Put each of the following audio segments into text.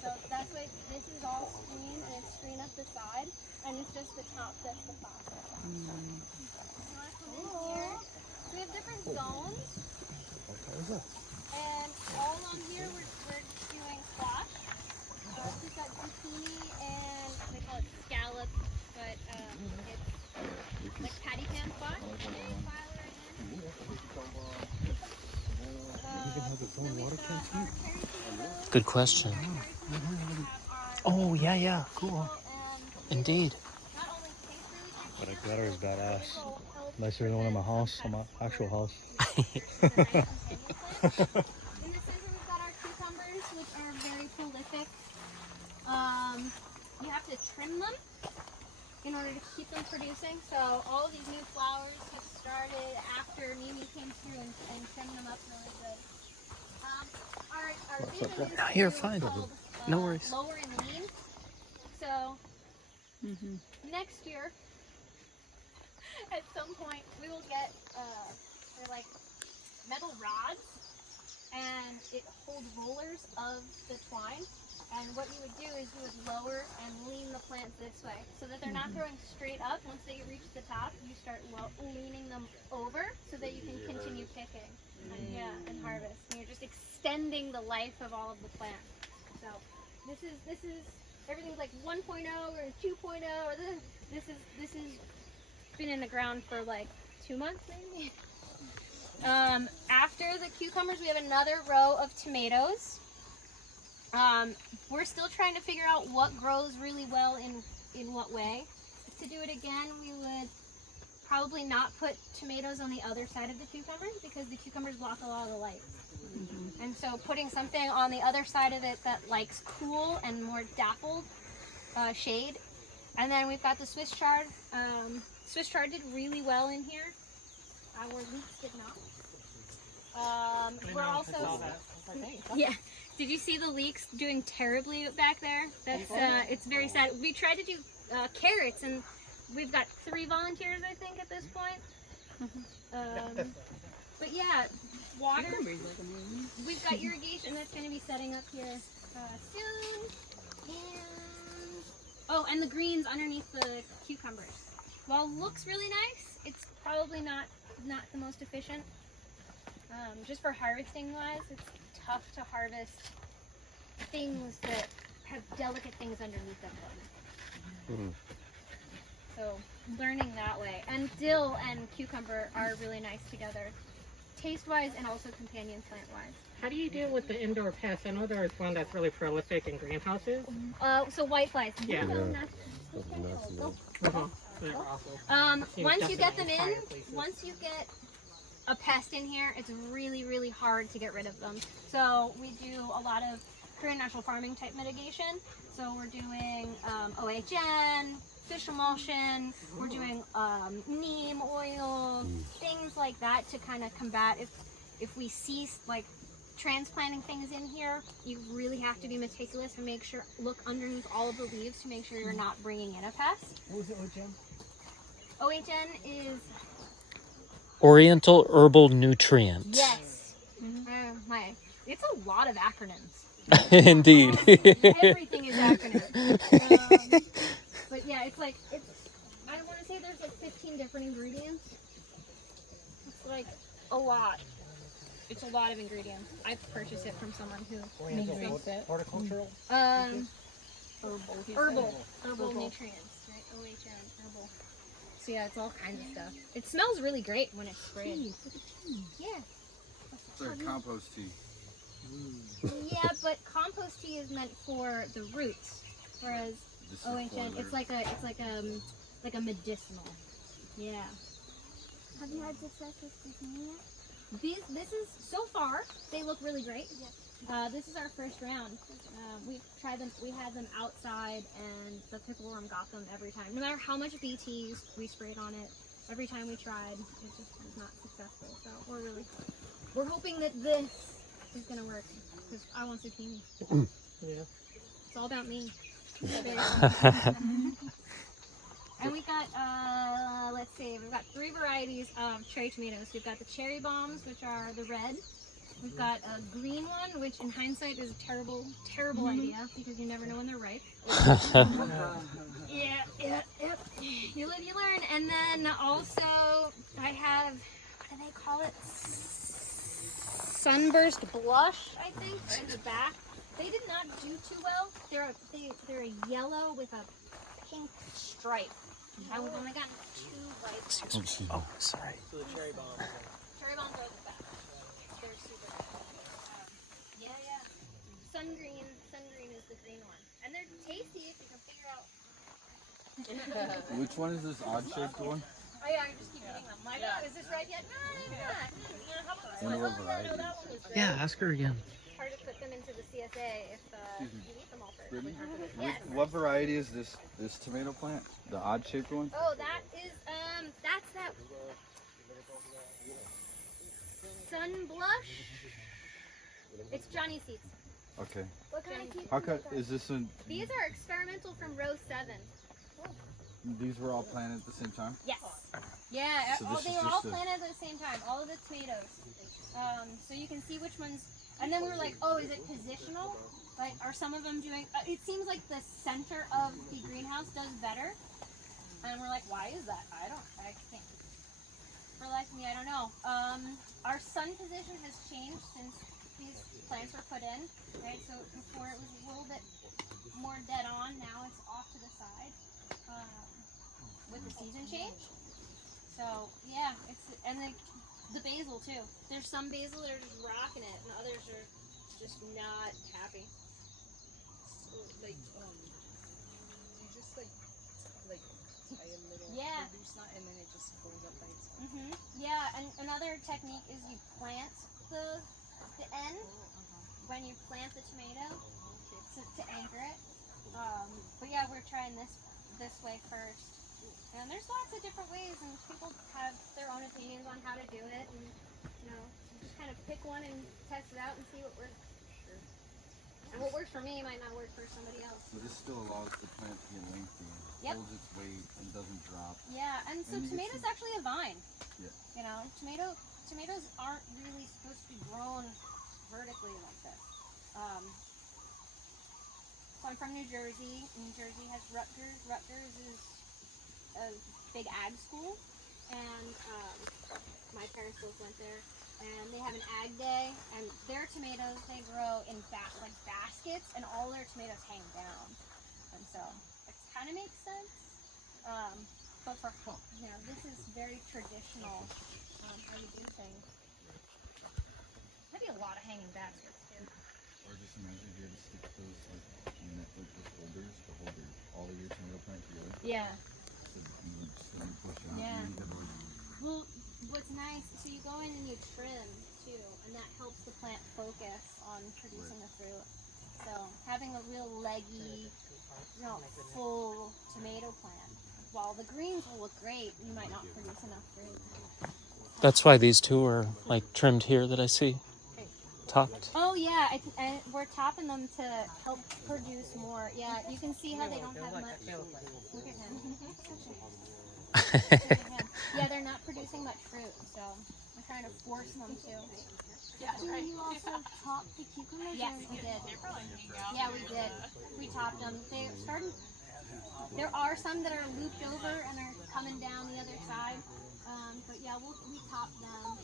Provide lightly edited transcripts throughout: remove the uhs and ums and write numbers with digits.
So that's why this is all screen, and it's screen up the side, and it's just the top that's the plastic. You want to come in here? So we have different zones. And all on here we're doing squash. We've got zucchini and they call it scallop, but it's like patty pan squash. Good question. Oh, yeah, cool. Indeed. But a gutter is badass. Nicer than one in my house, on my actual house. In the center we've got our cucumbers, which are very prolific. You have to trim them in order to keep them producing. So all of these new flowers have started after Mimi came through and trimmed them up really good. Our vision is No, you're fine. called, No worries. lower and lean. So next year, at some point, we will get they're like metal rods, and it holds rollers of the twine. And what you would do is you would lower and lean the plants this way, so that they're not throwing straight up. Once they reach the top, you start leaning them over, so that you can continue picking and harvest. And you're just extending the life of all of the plants. So this is everything's like 1.0 or 2.0. This is been in the ground for like 2 months maybe. After the cucumbers, we have another row of tomatoes. We're still trying to figure out what grows really well in what way. To do it again, we would probably not put tomatoes on the other side of the cucumbers, because the cucumbers block a lot of the light. And so putting something on the other side of it that likes cool and more dappled shade. And then we've got the Swiss chard. Swiss chard did really well in here. Our leeks did not. We're also... Yeah. Did you see the leeks doing terribly back there? That's it's very sad. We tried to do carrots, and we've got 3 volunteers, I think, at this point. But yeah, water. We've got irrigation that's going to be setting up here soon. And the greens underneath the cucumbers. While it looks really nice, it's probably not the most efficient. Just for harvesting wise, it's tough to harvest things that have delicate things underneath them. So learning that way. And dill and cucumber are really nice together, taste wise and also companion plant wise. How do you deal with the indoor pests? I know there's one that's really prolific in greenhouses. So whiteflies. Yeah. Once you get them in, once you get a pest in here, it's really, really hard to get rid of them. So we do a lot of Korean natural farming type mitigation. So we're doing OHN, fish emulsion, we're doing neem oil, things like that to kind of combat if we see like transplanting things in here. You really have to be meticulous and look underneath all of the leaves to make sure you're not bringing in a pest. What was it, OHN? OHN is Oriental Herbal Nutrient. yes. It's a lot of acronyms. Indeed. Everything is acronyms. But yeah, I want to say there's like 15 different ingredients. It's like a lot. It's a lot of ingredients. I purchased it from someone who makes it. Horticultural? Herbal nutrients, right? OHN, herbal. So yeah, it's all kinds of stuff. It smells really great when it's sprayed. Yeah. It's like compost tea. Yeah, but compost tea is meant for the roots, whereas OHN, it's like a medicinal. Yeah. Have you had success with zucchini yet? This is, so far, they look really great. Yeah. This is our first round. We had them outside, and the pickleworm got them every time. No matter how much BT we sprayed on it, every time we tried, it just was not successful. So we're hoping that this is gonna work, because I want zucchini. Yeah. It's all about me. And we got, let's see, we've got 3 varieties of cherry tomatoes. We've got the cherry bombs, which are the red. We've got a green one, which in hindsight is a terrible, terrible idea because you never know when they're ripe. Yeah. You live, you learn. And then also I have, what do they call it? Sunburst blush, I think, in the back. They did not do too well. They're a yellow with a pink stripe. I would only gotten too bright. Oh, sorry. Cherry bombs are the best. They're super good. Yeah. Sun green is the green one. And they're tasty if you can figure out. Which one is this odd shaped one? Oh yeah, I just keep eating them. Like, oh, is this right yet? No, it's not. How about this Wonder one? what Oh, variety. no, that one was good. Yeah, ask her again. Hard to put them into the CSA if you eat them all first. Brittany? Yes. What variety is this tomato plant? The odd shaped one? Oh, that is that's that sun blush. It's Johnny seeds. Okay. What kind of seeds? How come is this one? These are experimental from row 7. These were all planted at the same time? Yes. Yeah, So this they is were just all a- planted at the same time, all of the tomatoes. So you can see which ones, and then we were like, oh, is it positional? Like, are some of them doing, it seems like the center of the greenhouse does better. And we're like, why is that? I can't, for the life of me, I don't know. Our sun position has changed since these plants were put in, right? So before it was a little bit more dead on, now it's off to the side. With the season change. So yeah, and the basil too. There's some basil that are just rocking it, and others are just not happy. So, like, you just like tie a little Yeah. produce knot and then it just goes up by itself. Yeah, and another technique is you plant the end when you plant the tomato to anchor it. But yeah, we're trying this way first. And there's lots of different ways, and people have their own opinions on how to do it, and you just kind of pick one and test it out and see what works. And what works for me might not work for somebody else. But this still allows the plant to get lengthy, Yep. holds its weight, and doesn't drop. Yeah, and so And you get tomatoes actually a vine. Yeah. You know, tomatoes aren't really supposed to be grown vertically like this. So I'm from New Jersey. New Jersey has Rutgers. Rutgers is a big ag school, and my parents both went there. And they have an ag day, and their tomatoes they grow in baskets, and all their tomatoes hang down, and so it kind of makes sense. But for this is very traditional how you do things. Maybe a lot of hanging baskets too. Or just imagine if you had to stick those with the holders to hold all of your tomato plant together. Yeah. So you would slowly push out. Yeah. And you could Well, what's nice, so you go in and you trim too, and that helps the plant focus on producing the fruit. So having a real leggy, full tomato plant, while the greens will look great, you might not produce enough fruit. That's why these two are like trimmed here that I see. Topped. Oh yeah, and we're topping them to help produce more. Yeah, you can see how they don't have much. Look at him. Look at him. Yeah, they're not producing much fruit, so I'm trying to force them to. Yeah, did you also top the cucumbers? Yes, we did. Yeah, we did. We topped them. They started. There are some that are looped over and are coming down the other side. But yeah, we topped them.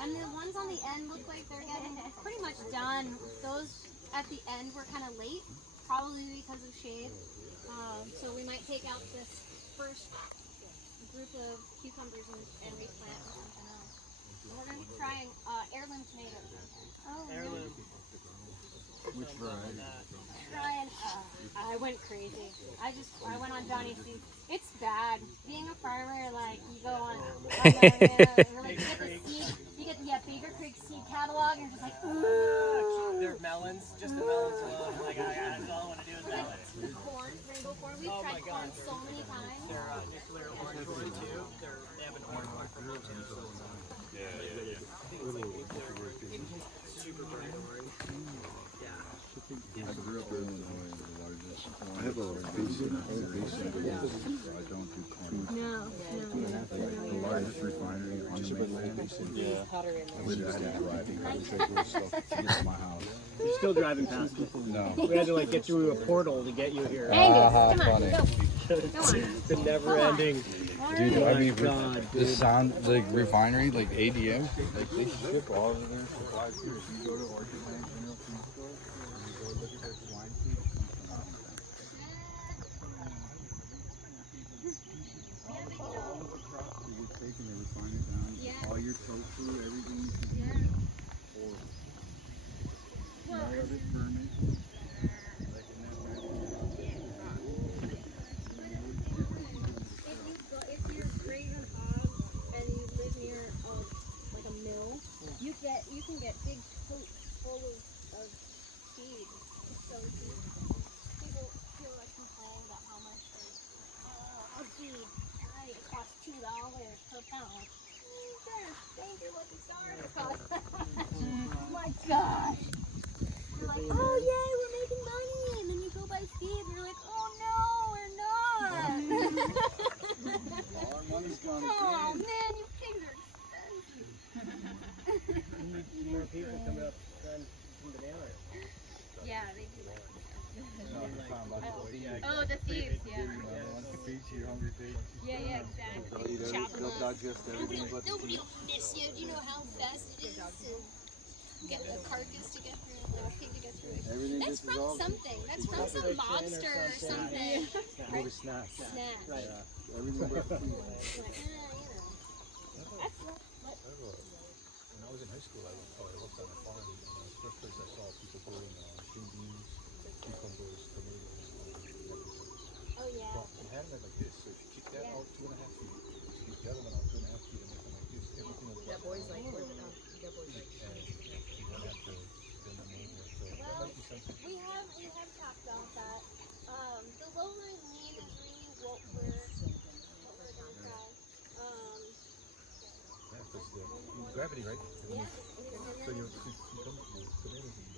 And the ones on the end look like they're getting pretty much done. Those at the end were kind of late, probably because of shade. So we might take out this first group of cucumbers and replant with something else. And we're going to be trying heirloom tomatoes. Oh, heirloom. Which variety? I went crazy. I went on Johnny Seeds. It's bad. Being a farmer, like you go on you get the Baker Creek seed catalog, and you're just like, ooh. They're melons, just the melons alone. Like that's all I want to do is melons. The corn, rainbow corn. We've tried corn so many times. They're nuclear orange one too. They have an orange one for me too. So it's super bright orange. I grew up in Illinois, the largest. I have a basin. I don't do corn. No. The largest refinery on the mainland. Yeah. We just had to drive stuff to get to my house. You're still driving past it. No. We had to like get through a portal to get you here. Angus, come on, funny. go. Go on. The never ending. Dude, Oh I my mean, God, the dude. sound, like refinery, like ADM, like they ship all of their supplies here. If you go to Orchard Land General Food Store, and you go look at their swine feed, it comes from Washington. All of the crops they get taken, they refine it down. Yeah. All your tofu, everything you can eat. Horrible. None of it fermented. Like in that factory. If you're grazing hogs and you live near like a mill, you can get big totes full of feed. So people feel like complain about how much hog feed. Right, it costs $2 per pound. Thank you, Lucky Stars. It costs. My gosh. You're like, oh yay, we're making money, and then you go buy feed, and you're like, oh no, we're not. All our money's gone to Oh feed. man, you pigs are expensive. More people coming up trying some bananas. Yeah, they do like Yeah, oh, the thieves, yeah. once you feed your hungry pig. Yeah, exactly. Chop them They'll up. digest everything but the Nobody feed. will miss you. Do you know how fast it is to get a carcass to get through, like a pig to get through it? Everything That's from dissolves. something. That's from some monster or something. Maybe snacks. Snack. Right. Everything but the feed. Like, you know. That's When I was in high school, I worked on a farm. And the first place I saw people growing string beans, cucumbers, tomatoes, oh yeah. but you had them like this. So if you kick that out 2.5 feet, kick the other one out 2.5 feet, and make them like this, everything was That boy's like, and you don't have to spend the money. So that might be something. We have talked about that. The low-lying land is really what we're gonna try. Yeah, because the gravity, right? Yeah. So you come up with tomatoes and